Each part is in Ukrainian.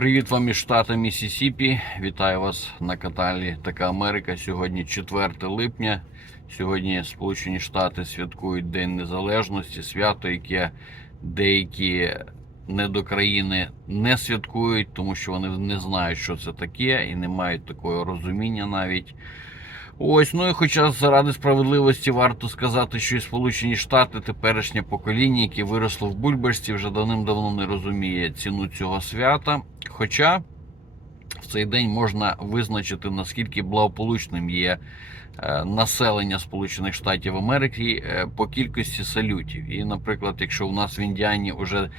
Привіт вам із штата Місісіпі. Вітаю вас на каналі Така Америка. Сьогодні 4 липня. Сьогодні Сполучені Штати святкують День Незалежності, свято, яке деякі недокраїни не святкують, тому що вони не знають, що це таке, і не мають такого розуміння навіть. Ось, ну і хоча заради справедливості варто сказати, що і Сполучені Штати, теперішнє покоління, яке виросло в Бульбашці, вже давним-давно не розуміє ціну цього свята. Хоча в цей день можна визначити, наскільки благополучним є е, населення Сполучених Штатів Америки е, по кількості салютів. І, наприклад, якщо у нас в Індіані вже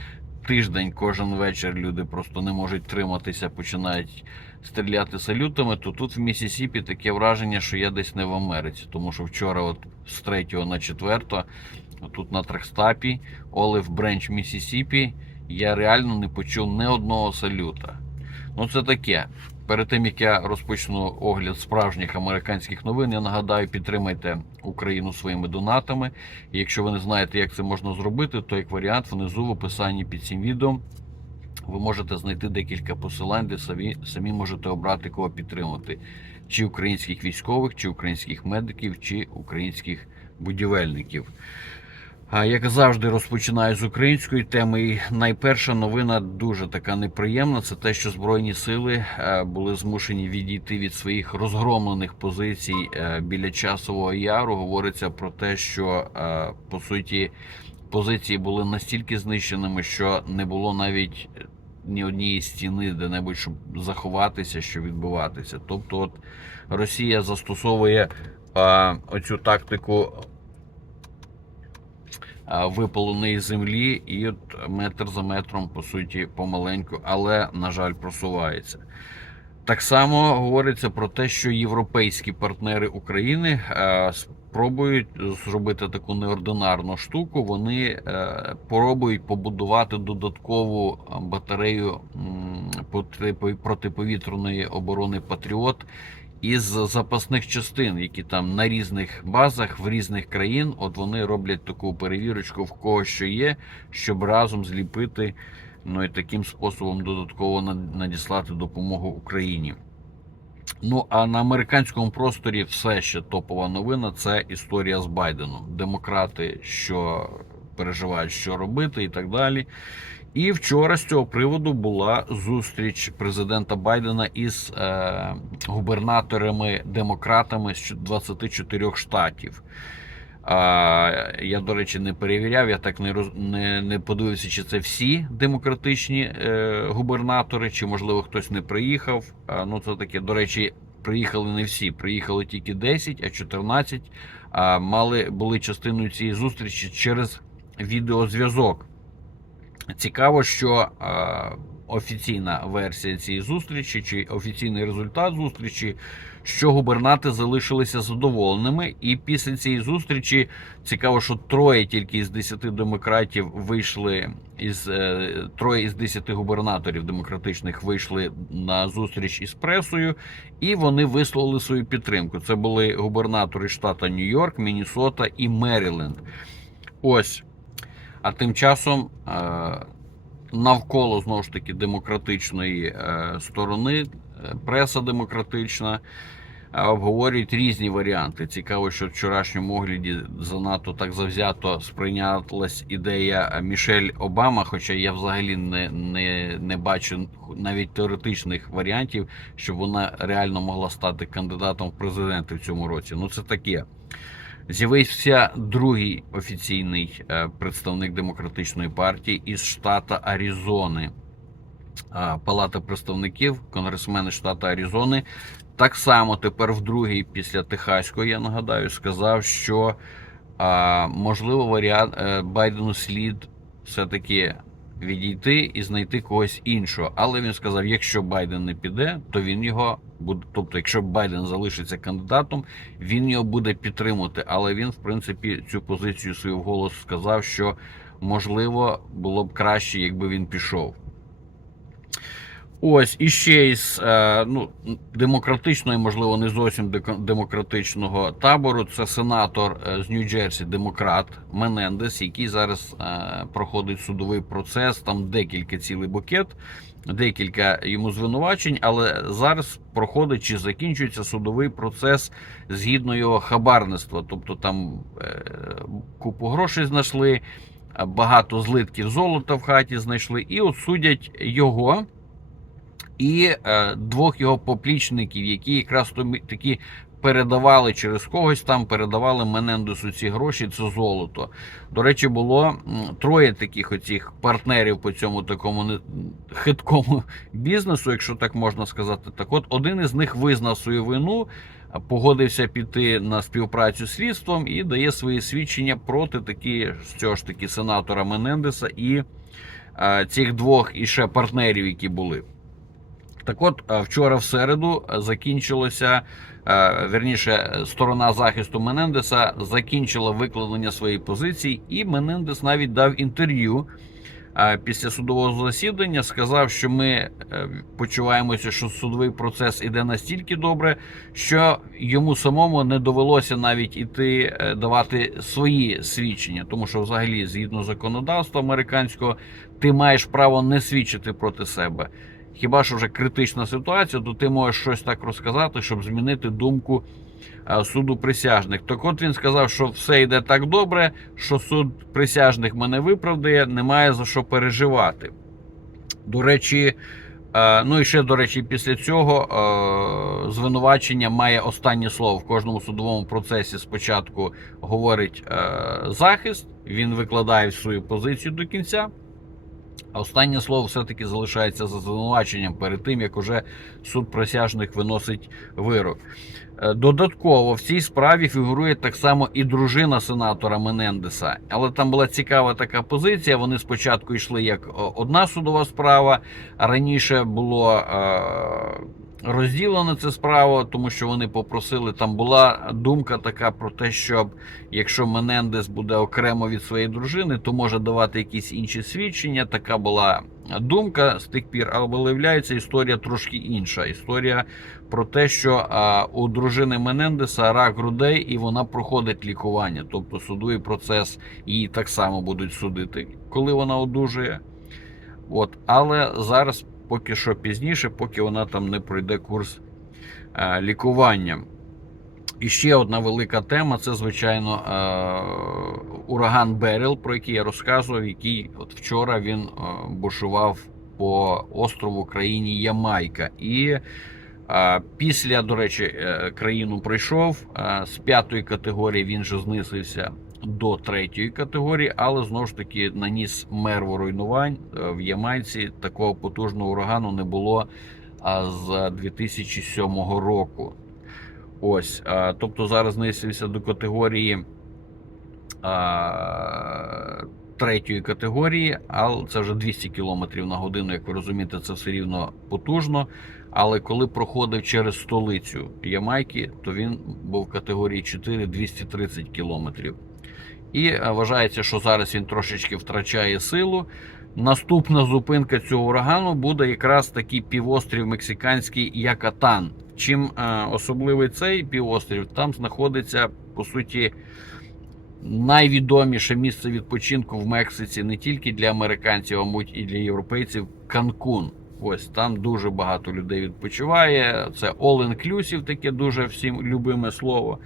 тиждень кожен вечір люди просто не можуть триматися, починають стріляти салютами, то тут в Місісіпі таке враження, що я десь не в Америці. Тому що вчора, от з 3 на 4, тут на Трехстапі, Олив Бренч, Місісіпі, я реально не почув ні одного салюта. Ну, це таке. Перед тим як я розпочну огляд справжніх американських новин, я нагадаю, підтримайте Україну своїми донатами. І якщо ви не знаєте, як це можна зробити, то як варіант внизу в описанні під цим відео ви можете знайти декілька посилань, де самі, самі можете обрати кого підтримати: чи українських військових, чи українських медиків, чи українських будівельників. Як завжди, розпочинаю з української теми. І найперша новина дуже така неприємна. Це те, що збройні сили е, були змушені відійти від своїх розгромлених позицій е, біля часового яру. Говориться про те, що е, по суті позиції були настільки знищеними, що не було навіть ні однієї стіни, де-небудь, щоб заховатися, щоб відбуватися. Тобто, от Росія застосовує а, оцю тактику а, випаленої землі, і от метр за метром, по суті, помаленьку, але, на жаль, просувається. Так само говориться про те, що європейські партнери України е, спробують зробити таку неординарну штуку. Вони е, пробують побудувати додаткову батарею протиповітряної оборони Патріот із запасних частин, які там на різних базах в різних країн. От вони роблять таку перевірочку, в кого що є, щоб разом зліпити. Ну і таким способом додатково надіслати допомогу Україні. Ну а на американському просторі все ще топова новина це історія з Байденом. Демократи, що переживають, що робити, і так далі. І вчора з цього приводу була зустріч президента Байдена із е, губернаторами-демократами з 24 штатів. Я, до речі, не перевіряв, я так не роз, не, не подивився, чи це всі демократичні е, губернатори, чи можливо хтось не приїхав. Ну це таке, до речі, приїхали не всі. Приїхали тільки 10, а 14 а, мали були частиною цієї зустрічі через відеозв'язок. Цікаво, що офіційна версія цієї зустрічі чи офіційний результат зустрічі, що губернати залишилися задоволеними. І після цієї зустрічі цікаво, що троє тільки із 10 демократів вийшли із е, троє із 10 губернаторів демократичних вийшли на зустріч із пресою, і вони висловили свою підтримку. Це були губернатори штата Нью-Йорк, Міннесота і Меріленд. Ось. А тим часом е, навколо знову ж таки демократичної е, сторони, преса демократична, е, обговорюють різні варіанти. Цікаво, що вчорашньому огляді занадто так завзято сприйнялась ідея Мішель Обама, хоча я взагалі не, не, не бачу навіть теоретичних варіантів, щоб вона реально могла стати кандидатом в президенти в цьому році. Ну це таке. З'явився другий офіційний е, представник демократичної партії із штата Аризони. Палата представників, конгресмени штату Аризони, так само тепер вдруге, після Техаського, я нагадаю, сказав, що можливо варіант е, Байдену слід все-таки відійти і знайти когось іншого. Але він сказав: якщо Байден не піде, то він його буде. Тобто, якщо Байден залишиться кандидатом, він його буде підтримувати. Але він, в принципі, цю позицію свою вголос сказав, що можливо було б краще, якби він пішов. Ось і ще із е, ну, демократичного, і, можливо, не зовсім демократичного табору. Це сенатор е, з Нью-Джерсі, демократ Менендес, який зараз е, проходить судовий процес. Там декілька цілий букет, декілька йому звинувачень, але зараз проходить чи закінчується судовий процес згідно його хабарництва. Тобто там купу грошей знайшли, багато злитків золота в хаті знайшли, і от судять його і е, двох його поплічників, які якраз такі передавали через когось там, передавали Менендесу ці гроші, це золото. До речі, було троє таких оцих партнерів по цьому такому хиткому бізнесу, якщо так можна сказати. Так от один із них визнав свою вину. Погодився піти на співпрацю з слідством і дає свої свідчення проти такі цього ж таки сенатора Менендеса і е, цих двох іще партнерів, які були. Так от, е, вчора в середу е, закінчилося, е, верніше, сторона захисту Менендеса закінчила викладення своєї позиції, і Менендес навіть дав інтерв'ю після судового засідання. Сказав, що ми почуваємося, що судовий процес іде настільки добре, що йому самому не довелося навіть іти давати свої свідчення, тому що, взагалі, згідно законодавства американського, ти маєш право не свідчити проти себе. Хіба що вже критична ситуація, то ти можеш щось так розказати, щоб змінити думку е, суду присяжних. Так от він сказав, що все йде так добре, що суд присяжних мене виправдає, немає за що переживати. До речі, е, ну і ще до речі, після цього е, звинувачення має останнє слово в кожному судовому процесі. Спочатку говорить захист, він викладає свою позицію до кінця. А останнє слово все-таки залишається за звинуваченням перед тим, як уже суд присяжних виносить вирок. Е, Додатково в цій справі фігурує так само і дружина сенатора Менендеса. Але там була цікава така позиція. Вони спочатку йшли як одна судова справа, а раніше було е, розділена ця справа, тому що вони попросили. Там була думка така про те, щоб якщо Менендес буде окремо від своєї дружини, то може давати якісь інші свідчення. Така була думка з тих пір, але виявляється історія трошки інша. Історія про те, що у дружини Менендеса рак грудей, і вона проходить лікування. Тобто судовий процес її так само будуть судити, коли вона одужує. От, але зараз поки що пізніше, поки вона там не пройде курс е, лікування. І ще одна велика тема це, звичайно, е, ураган Берел, про який я розказував, який от вчора він е, бушував по острову країні Ямайка. І після, до речі, країну пройшов з п'ятої категорії він же знизився до третьої категорії, але знову ж таки наніс мерву руйнувань Е, в Ямайці. Такого потужного урагану не було з 2007 року. Ось, тобто зараз знизився до категорії а, третьої категорії, але це вже 200 км на годину. Як ви розумієте, це все рівно потужно. Але коли проходив через столицю Ямайки, то він був в категорії 4 230 км. І е, вважається, що зараз він трошечки втрачає силу. Наступна зупинка цього урагану буде якраз такий півострів мексиканський Якатан. Чим е, особливий цей півострів, там знаходиться по суті найвідоміше місце відпочинку в Мексиці не тільки для американців, а мабуть і для європейців Канкун. Ось там дуже багато людей відпочиває. Це all-inclusive, таке дуже всім любиме слово.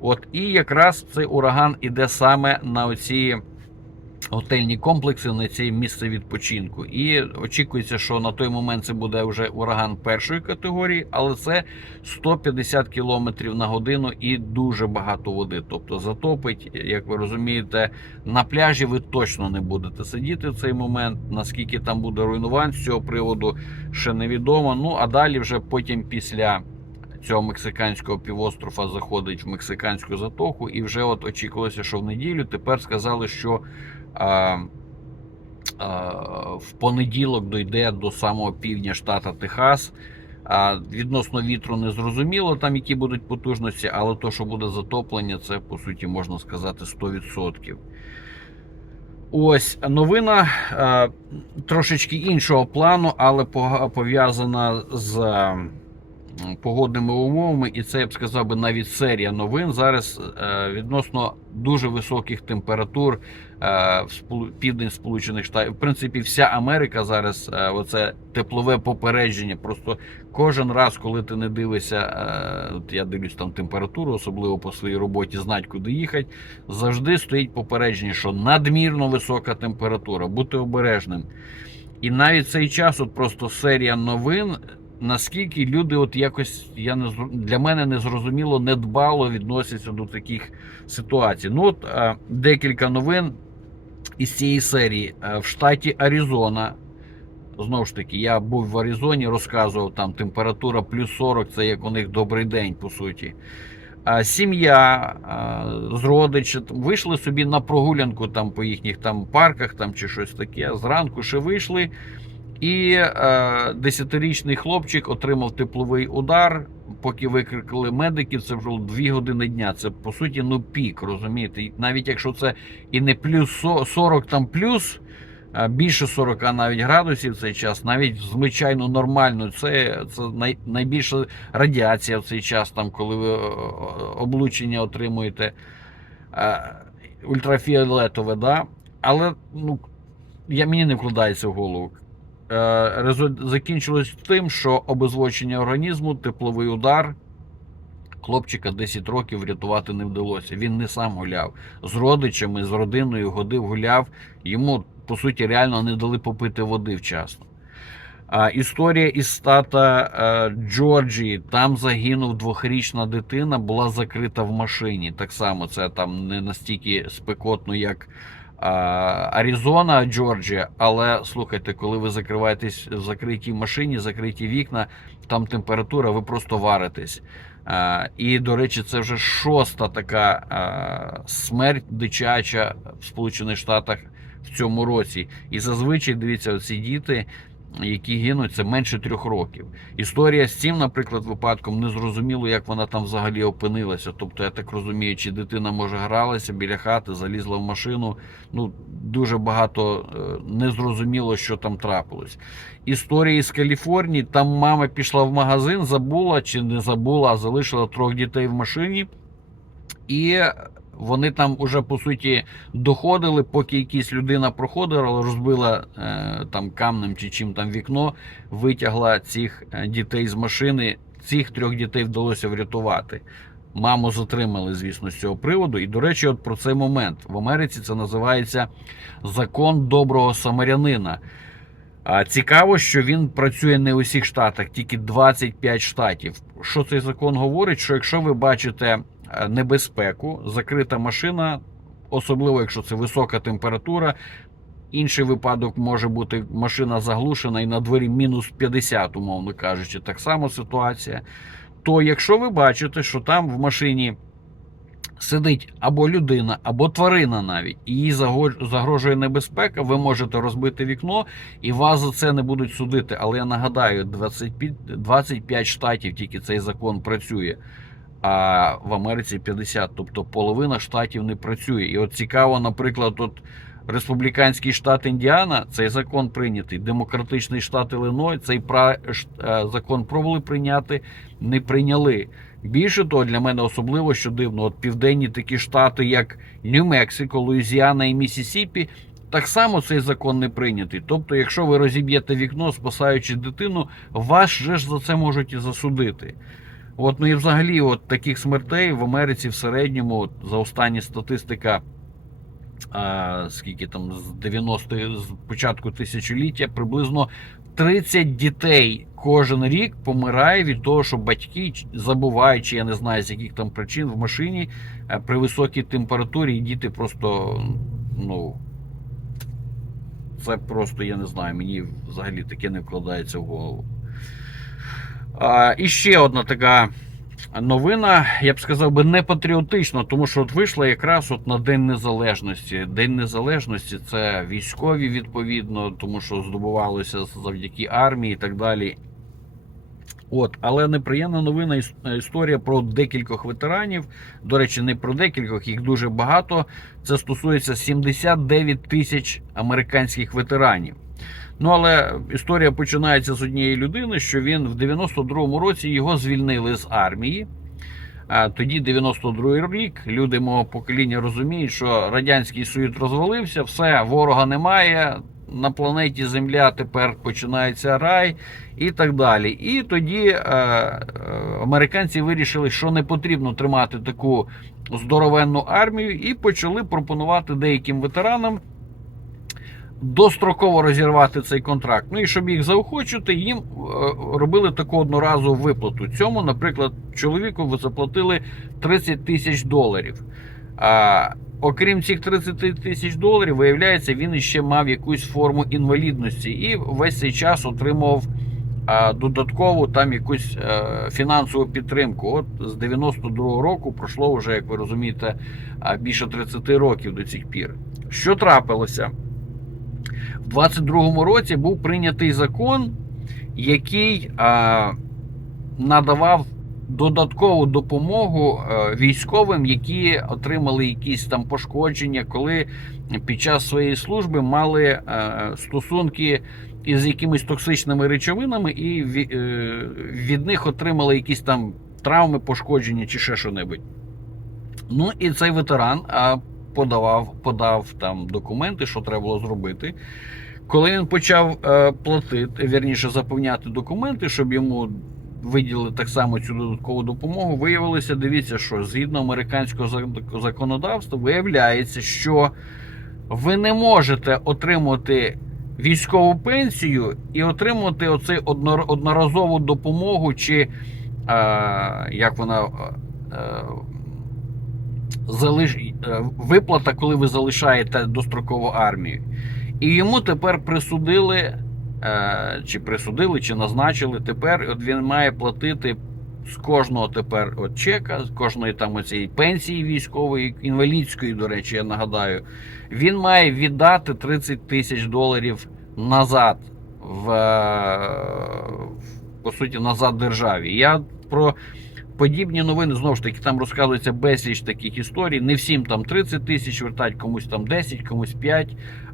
От і якраз цей ураган іде саме на оці готельні комплекси, на це місце відпочинку. І очікується, що на той момент це буде вже ураган першої категорії, але це 150 км на годину і дуже багато води. Тобто затопить, як ви розумієте, на пляжі ви точно не будете сидіти в цей момент. Наскільки там буде руйнувань з цього приводу, ще невідомо. Ну а далі вже потім після цього мексиканського півострова заходить в мексиканську затоку, і вже от очікувалося, що в неділю тепер сказали, що а, а, в понеділок дойде до самого півдня штата Техас. А, відносно вітру не зрозуміло, там які будуть потужності, але то, що буде затоплення, це по суті можна сказати 100%. Ось новина трошечки іншого плану, але пов'язана з погодними умовами, і це я б сказав би навіть серія новин зараз е, відносно дуже високих температур е, в південь Сполучених Штатів. В принципі, вся Америка зараз е, оце теплове попередження. Просто кожен раз, коли ти не дивишся, я дивлюсь там температуру, особливо по своїй роботі, знать, куди їхати. Завжди стоїть попередження, що надмірно висока температура, бути обережним. І навіть цей час, от просто серія новин, наскільки люди, от якось я не для мене незрозуміло, недбало відносяться до таких ситуацій. Ну, от е, декілька новин із цієї серії Е, в штаті Аризона. Знову ж таки, я був в Аризоні, розказував там температура плюс 40, це як у них добрий день, по суті. А Сім'я з родичі вийшли собі на прогулянку там по їхніх там парках там чи щось таке. Зранку ще вийшли. І е, десятирічний хлопчик отримав тепловий удар. Поки викликали медиків, це вже дві години дня. Це по суті ну пік, розумієте? Навіть якщо це і не плюс 40 там плюс, а більше 40 навіть градусів в цей час, навіть звичайно нормально. Це, це най, найбільша радіація в цей час, там, коли ви е, облучення отримуєте е, ультрафіолетове, да? але ну, я, мені не вкладається в голову. Е, закінчилось тим, що обезвочення організму, тепловий удар. Хлопчика 10 років врятувати не вдалося. Він не сам гуляв. З родичами, з родиною ходив, гуляв. Йому, по суті, реально не дали попити води вчасно. А, історія із стата е, Джорджії. Там загинув двохрічна дитина, була закрита в машині. Так само це там не настільки спекотно, як а, Аризона, Джорджія. Але слухайте, коли ви закриваєтесь в закритій машині, закриті вікна, там температура, ви просто варитесь. І, до речі, це вже шоста така смерть дитяча в Сполучених Штатах в цьому році. І зазвичай дивіться, оці діти, які гинуть, це менше трьох років. Історія з цим, наприклад, випадком не зрозуміло, як вона там взагалі опинилася. Тобто, я так розумію, чи дитина може гралася біля хати, залізла в машину. Ну дуже багато е, незрозуміло, що там трапилось. Історія з Каліфорнії. Там мама пішла в магазин, забула чи не забула, а залишила трьох дітей в машині. І вони там уже по суті доходили, поки якась людина проходила, розбила е, там камнем чи чим там вікно, витягла цих е, дітей з машини. Цих трьох дітей вдалося врятувати. Маму затримали, звісно, з цього приводу. І, до речі, от про цей момент в Америці це називається закон доброго самарянина. А Цікаво, що він працює не у всіх штатах, тільки 25 штатів. Що цей закон говорить? Що якщо ви бачите небезпеку, закрита машина, особливо якщо це висока температура, інший випадок може бути машина заглушена і на дворі мінус 50, умовно кажучи, так само ситуація. То якщо ви бачите, що там в машині сидить або людина, або тварина навіть, і їй загрожує небезпека, ви можете розбити вікно і вас за це не будуть судити. Але я нагадаю, 25, 25 штатів тільки цей закон працює. А в Америці 50, тобто половина штатів не працює. І от цікаво, наприклад, от республіканський штат Індіана цей закон прийнятий. Демократичний штат Іллиной цей пра- е, закон пробували прийняти, не прийняли. Більше того, для мене особливо що дивно, от південні такі штати, як Нью-Мексико, Луїзіана і Місісіпі, так само цей закон не прийнятий. Тобто, якщо ви розіб'єте вікно, спасаючи дитину, вас же ж за це можуть і засудити. От, ну і взагалі, от таких смертей в Америці в середньому, от, за останні статистика, а, скільки там з 90 з початку тисячоліття, приблизно 30 дітей кожен рік помирає від того, що батьки забувають, чи я не знаю з яких там причин в машині е, при високій температурі і діти просто ну. Це просто я не знаю, мені взагалі таке не вкладається в голову. І ще одна така новина, я б сказав би, не патріотична, тому що от вийшла якраз от на День Незалежності. День Незалежності це військові, відповідно, тому що здобувалося завдяки армії і так далі. От, але неприємна новина історія про декількох ветеранів. До речі, не про декількох, їх дуже багато. Це стосується 79 тисяч американських ветеранів. Ну але історія починається з однієї людини, що він в 92-му році його звільнили з армії. А тоді 92-й рік. Люди мого покоління розуміють, що радянський союз розвалився, все ворога немає. На планеті Земля тепер починається рай і так далі. І тоді е, е, американці вирішили, що не потрібно тримати таку здоровенну армію, і почали пропонувати деяким ветеранам достроково розірвати цей контракт. Ну і щоб їх заохочити, їм е, робили таку одноразову виплату. Цьому, наприклад, чоловіку ви заплатили 30 тисяч доларів. А, окрім цих 30 тисяч доларів, виявляється, він іще мав якусь форму інвалідності і весь цей час отримав а, додаткову там якусь е, фінансову підтримку. От з 92-го року пройшло вже, як ви розумієте, більше 30 років до цих пір. Що трапилося? В 22-му році був прийнятий закон, який а, надавав додаткову допомогу е, військовим, які отримали якісь там пошкодження, коли під час своєї служби мали е, стосунки із якимись токсичними речовинами, і е, від них отримали якісь там травми, пошкодження чи ще що-небудь. Ну і цей ветеран подавав, подав там документи, що треба було зробити. Коли він почав е, платити, вірніше заповняти документи, щоб йому виділили так само цю додаткову допомогу, виявилося, дивіться, що згідно американського законодавства, виявляється, що ви не можете отримати військову пенсію і отримати оцей однор- одноразову допомогу, чи е, як вона. Е, залиш... е, виплата, коли ви залишаєте дострокову армію. І йому тепер присудили, е, чи присудили, чи назначили тепер, от він має платити з кожного тепер от чека, з кожної там оцієї пенсії військової, інвалідської, до речі, я нагадаю, він має віддати 30 тисяч доларів назад е, в, по суті, назад державі. Я про подібні новини знову ж таки там розказується безліч таких історій. Не всім там 30 тисяч вертать, комусь там 10, комусь 5.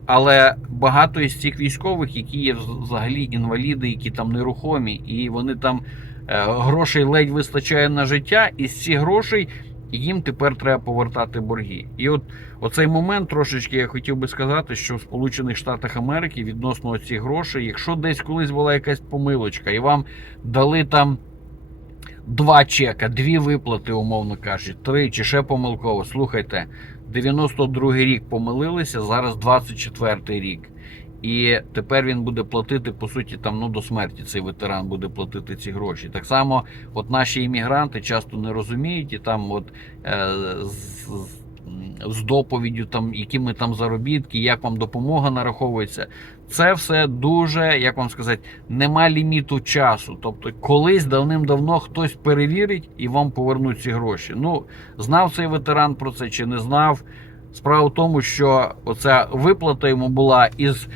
Але багато із цих військових, які є взагалі інваліди, які там нерухомі, і вони там е, грошей ледь вистачає на життя, і з цих грошей їм тепер треба повертати борги. І от оцей момент трошечки я хотів би сказати, що в Сполучених Штатах Америки відносно цих грошей, якщо десь колись була якась помилочка, і вам дали там два чека, дві виплати, умовно кажучи, три чи ще помилково. Слухайте, 92-й рік помилилися, зараз 24-й рік. І тепер він буде платити, по суті, там ну до смерті цей ветеран буде платити ці гроші. Так само, от наші іммігранти часто не розуміють, і там, от е, з, з- доповіддю, там, які ми там заробітки, як вам допомога нараховується. Це все дуже, як вам сказати, нема ліміту часу. Тобто, колись давним-давно хтось перевірить і вам повернуть ці гроші. Ну, знав цей ветеран про це чи не знав. Справа в тому, що оця виплата йому була із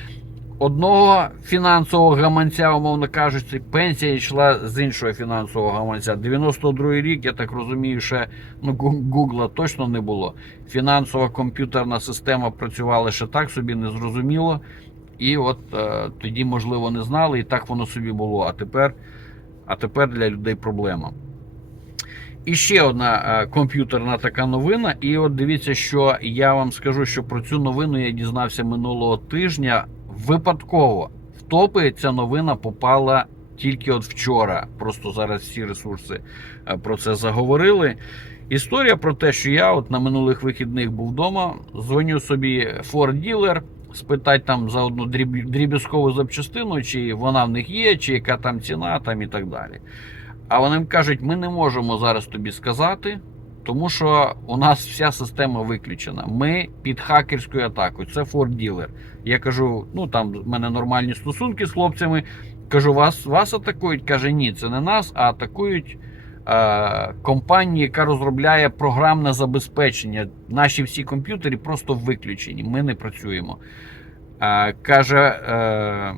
одного фінансового гаманця, умовно кажучи, пенсія йшла з іншого фінансового гаманця. 92-й рік, я так розумію, ще ну, гугла точно не було. Фінансова комп'ютерна система працювала ще так собі, незрозуміло. І от е, тоді, можливо, не знали, і так воно собі було. А тепер, а тепер для людей проблема. І ще одна е, комп'ютерна така новина. І от дивіться, що я вам скажу, що про цю новину я дізнався минулого тижня випадково. В топи ця новина попала тільки от вчора. Просто зараз всі ресурси е, про це заговорили. Історія про те, що я от на минулих вихідних був вдома, дзвоню собі Ford Dealer, спитати там за одну дріб- дріб'язкову запчастину, чи вона в них є, чи яка там ціна, там і так далі. А вони кажуть, ми не можемо зараз тобі сказати, тому що у нас вся система виключена. Ми під хакерською атакою. Це Dealer. Я кажу, ну там в мене нормальні стосунки з хлопцями. Кажу, вас, вас атакують? Каже, ні, це не нас, а атакують е, компанію, яка розробляє програмне забезпечення. Наші всі комп'ютери просто виключені. Ми не працюємо. Е, каже, е,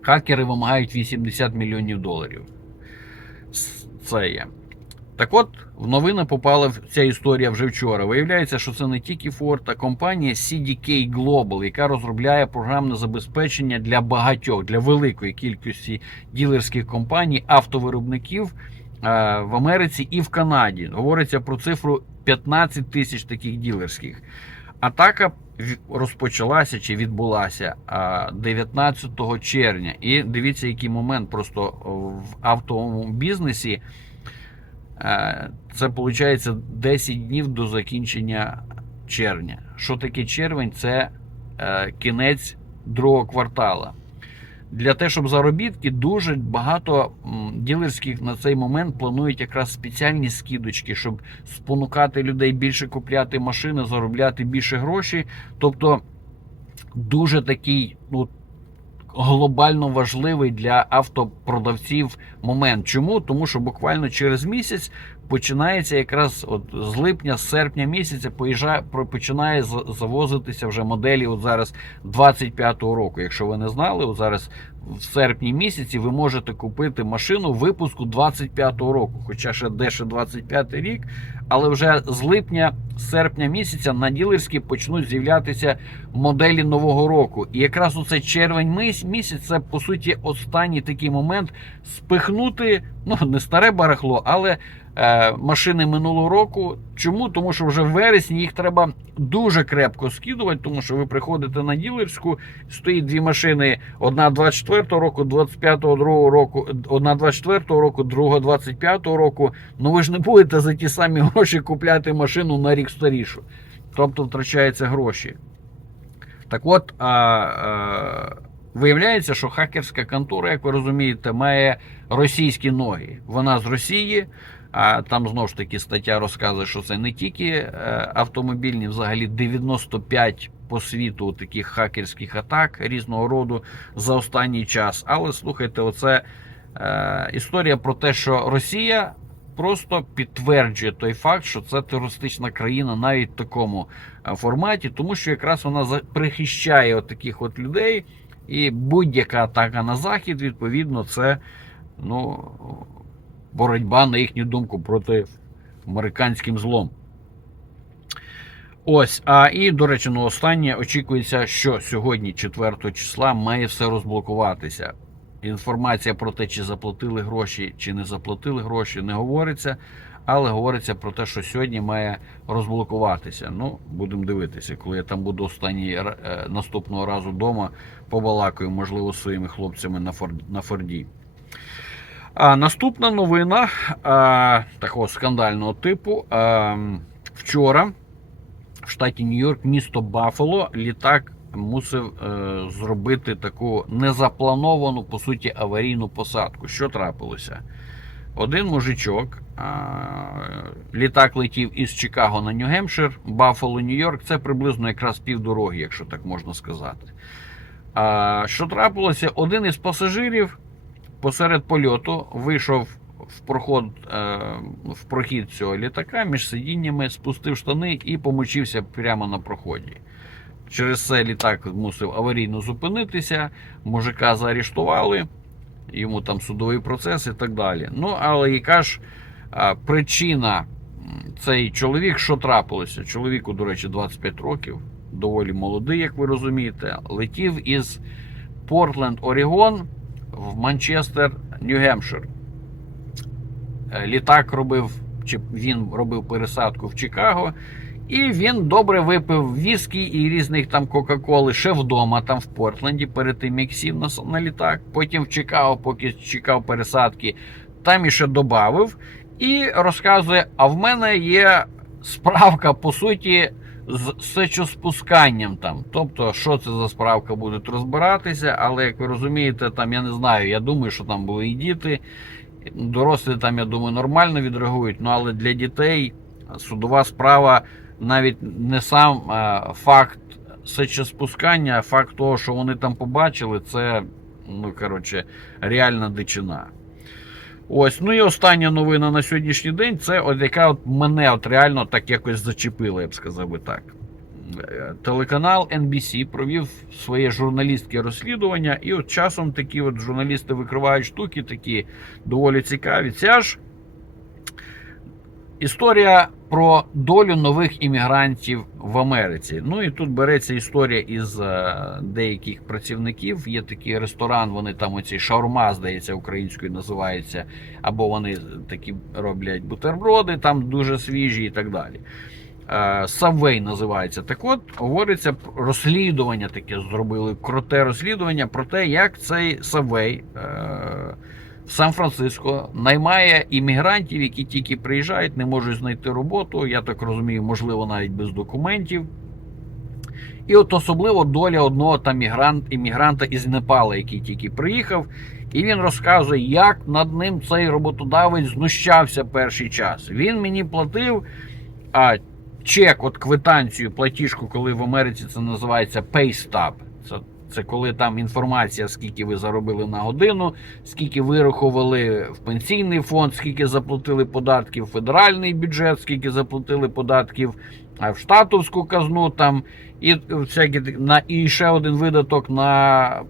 хакери вимагають 80 мільйонів доларів. це є. Так от, в новини попала ця історія вже вчора. Виявляється, що це не тільки Ford, а компанія CDK Global, яка розробляє програмне забезпечення для багатьох, для великої кількості ділерських компаній, автовиробників в Америці і в Канаді. Говориться про цифру 15 тисяч таких ділерських. Атака розпочалася чи відбулася 19 червня. І дивіться, який момент просто в автовому бізнесі. Е, Це виходить 10 днів до закінчення червня. Що таке червень? Це е, кінець другого квартала. Для те, щоб заробітки, дуже багато ділерських на цей момент планують якраз спеціальні скидочки, щоб спонукати людей більше купляти машини, заробляти більше грошей. Тобто дуже такий ну, глобально важливий для автопродавців момент. Чому? Тому що буквально через місяць починається якраз от з липня, з серпня місяця поїжджає, починає завозитися вже моделі от зараз 25-го року. Якщо ви не знали, от зараз в серпні місяці ви можете купити машину випуску 25-го року, хоча ще деше 25 рік, але вже з липня, з серпня місяця на ділерські почнуть з'являтися моделі нового року. І якраз у цей червень місяць це по суті останній такий момент спихнути, ну не старе барахло, але машини минулого року. Чому? Тому що вже в вересні їх треба дуже крепко скидувати, тому що ви приходите на ділерську, стоїть дві машини: одна 24-го року, 25-го другого року, одна 24-го року, друга 25-го року. Ну ви ж не будете за ті самі гроші купляти машину на рік старішу. Тобто втрачаються гроші. Так от, а, а, виявляється, що хакерська контора, як ви розумієте, має російські ноги. Вона з Росії. А там знову ж таки стаття розказує, що це не тільки е, автомобільні, взагалі 95 по світу таких хакерських атак різного роду за останній час. Але слухайте, оце е, історія про те, що Росія просто підтверджує той факт, що це терористична країна навіть в такому е, форматі, тому що якраз вона прихищає от таких от людей, і будь-яка атака на захід, відповідно, це ну, боротьба, на їхню думку, проти американським злом. Ось, а і, до речі, ну останнє очікується, що сьогодні, 4 числа, має все розблокуватися. Інформація про те, чи заплатили гроші, чи не заплатили гроші, не говориться, але говориться про те, що сьогодні має розблокуватися. Ну, будемо дивитися, коли я там буду останній е, наступного разу вдома, побалакаю, можливо, своїми хлопцями на Форді. А наступна новина а, такого скандального типу. А, вчора в штаті Нью-Йорк, місто Баффало, літак мусив е, зробити таку незаплановану, по суті, аварійну посадку. Що трапилося? Один мужичок, а, літак летів із Чикаго на Нью-Гемпшир, Баффало, Нью-Йорк. Це приблизно якраз півдороги, якщо так можна сказати. А, що трапилося? Один із пасажирів посеред польоту вийшов в проход е, в прохід цього літака між сидіннями, спустив штани і помочився прямо на проході. Через це літак мусив аварійно зупинитися, мужика заарештували, йому там судовий процес і так далі. Ну, але яка ж причина цей чоловік, що трапилося? Чоловіку, до речі, 25 років, доволі молодий, як ви розумієте, летів із Портленд, Орігон в Манчестер, Нью-Гемпшир. Е, Літак робив, чи він робив пересадку в Чикаго, і він добре випив віскі і різних там Кока-Коли ще вдома, там в Портленді, перед тим як сів на, на літак. Потім в Чикаго, поки чекав пересадки, там іще додав. І розказує: а в мене є справка, по суті, з сечоспусканням там. Тобто, що це за справка, будуть розбиратися, але як ви розумієте, там я не знаю, я думаю, що там були і діти. Дорослі там, я думаю, нормально відреагують, ну але для дітей судова справа навіть не сам е, факт сечоспускання, а факт того, що вони там побачили, це, ну коротше, реальна дичина. Ось, ну і остання новина на сьогоднішній день це от яка от мене от реально так якось зачепила, я б сказав би так. е, телеканал NBC провів своє журналістське розслідування, і от часом такі от журналісти викривають штуки, такі доволі цікаві. Ця ж історія про долю нових іммігрантів в Америці. Ну і тут береться історія із е, деяких працівників. Є такий ресторан, вони там оці шаурма, здається, українською називається, або вони такі роблять бутерброди, там дуже свіжі і так далі. Subway називається. Так от говориться розслідування таке зробили круте розслідування про те, як цей в Сан-Франциско наймає іммігрантів, які тільки приїжджають, не можуть знайти роботу. Я так розумію, можливо, навіть без документів. І от особливо доля одного там мігрант, іммігранта із Непала, який тільки приїхав. І він розказує, як над ним цей роботодавець знущався перший час. Він мені платив а, чек, от квитанцію, платіжку, коли в Америці це називається pay. Це, це коли там інформація, скільки ви заробили на годину, скільки вирахували в пенсійний фонд, скільки заплатили податків в федеральний бюджет, скільки заплатили податків в штатовську казну там, і всякі на і ще один видаток на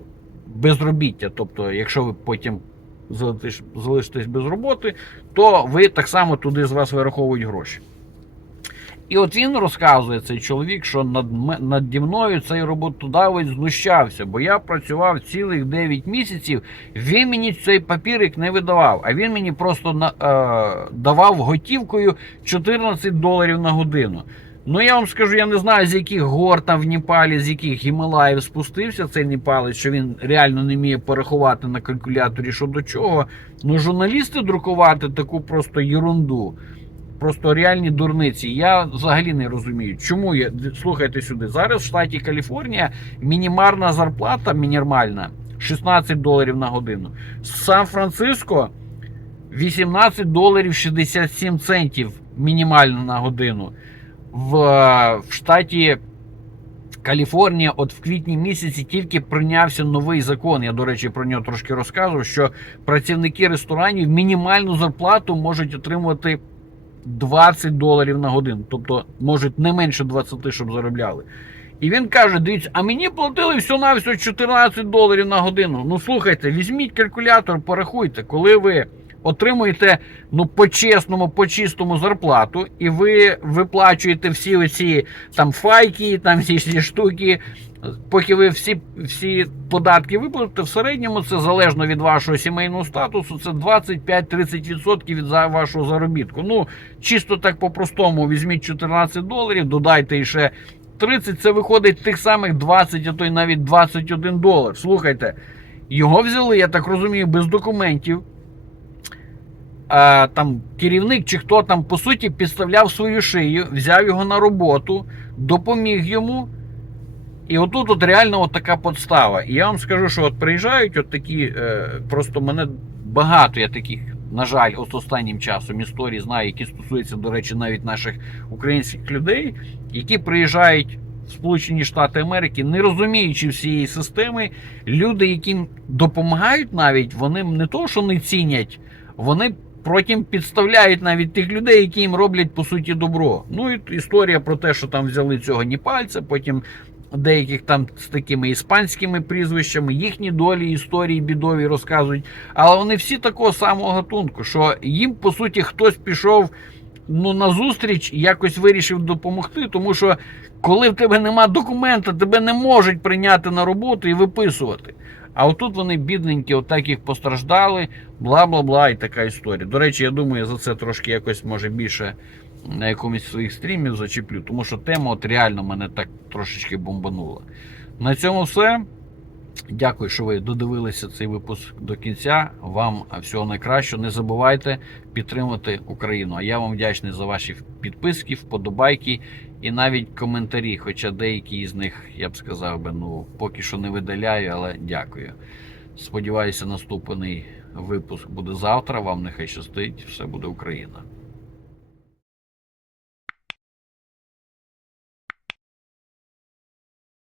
безробіття. Тобто, якщо ви потім залишитесь, без роботи, то ви так само туди з вас вираховують гроші. І от він розказує цей чоловік, що над, наді мною цей роботодавець знущався, бо я працював цілих 9 місяців, він мені цей папірик не видавав, а він мені просто на, е, давав готівкою 14 доларів на годину. Ну я вам скажу, я не знаю, з яких гор там в Непалі, з яких Гімалаїв спустився цей Непалець, що він реально не вміє порахувати на калькуляторі, що до чого. Ну, журналісти друкувати таку просто ерунду. Просто реальні дурниці. Я взагалі не розумію, чому я слухайте сюди. Зараз в штаті Каліфорнія мінімальна зарплата мінімальна 16 доларів на годину. Сан-Франциско 18 доларів 67 центів мінімально на годину. В, в штаті Каліфорнія, от в квітні місяці тільки прийнявся новий закон. Я, до речі, про нього трошки розказував, що працівники ресторанів мінімальну зарплату можуть отримувати 20 доларів на годину. Тобто можуть не менше 20, щоб заробляли. І він каже: дивіться, а мені платили всього на всього 14 доларів на годину. Ну слухайте, візьміть калькулятор, порахуйте, коли ви отримуєте ну по-чесному, по-чистому зарплату, і ви виплачуєте всі оці там файки, там всі ці штуки. Поки ви всі, всі податки виплатите, в середньому це залежно від вашого сімейного статусу, це 25-30% від вашого заробітку. Ну, чисто так по-простому, візьміть 14 доларів, додайте іще 30, це виходить тих самих 20, а то й навіть 21 долар. Слухайте, його взяли, я так розумію, без документів. А, там керівник чи хто там, по суті, підставляв свою шию, взяв його на роботу, допоміг йому. І отут от реально от така подстава. І я вам скажу, що от приїжджають от такі, е, просто мене багато я таких, на жаль, от останнім часом історій знаю, які стосуються, до речі, навіть наших українських людей, які приїжджають в Сполучені Штати Америки, не розуміючи всієї системи, люди, яким допомагають навіть, вони не то, що не цінять, вони потім підставляють навіть тих людей, які їм роблять по суті добро. Ну і історія про те, що там взяли цього Ніпальця, потім деяких там з такими іспанськими прізвищами, їхні долі, історії бідові розказують. Але вони всі такого самого гатунку, що їм по суті хтось пішов ну, на зустріч і якось вирішив допомогти, тому що коли в тебе нема документа, тебе не можуть прийняти на роботу і виписувати. А отут вони бідненькі, отак їх постраждали, бла бла бла, і така історія. До речі, я думаю, за це трошки якось може більше на якомусь своїх стрімів зачеплю, тому що тема от реально мене так трошечки бомбанула. На цьому все. Дякую, що ви додивилися цей випуск до кінця. Вам всього найкращого. Не забувайте підтримати Україну. А я вам вдячний за ваші підписки, вподобайки і навіть коментарі. Хоча деякі з них, я б сказав би, ну поки що не видаляю, але дякую. Сподіваюся, наступний випуск буде завтра. Вам нехай щастить. Все буде Україна.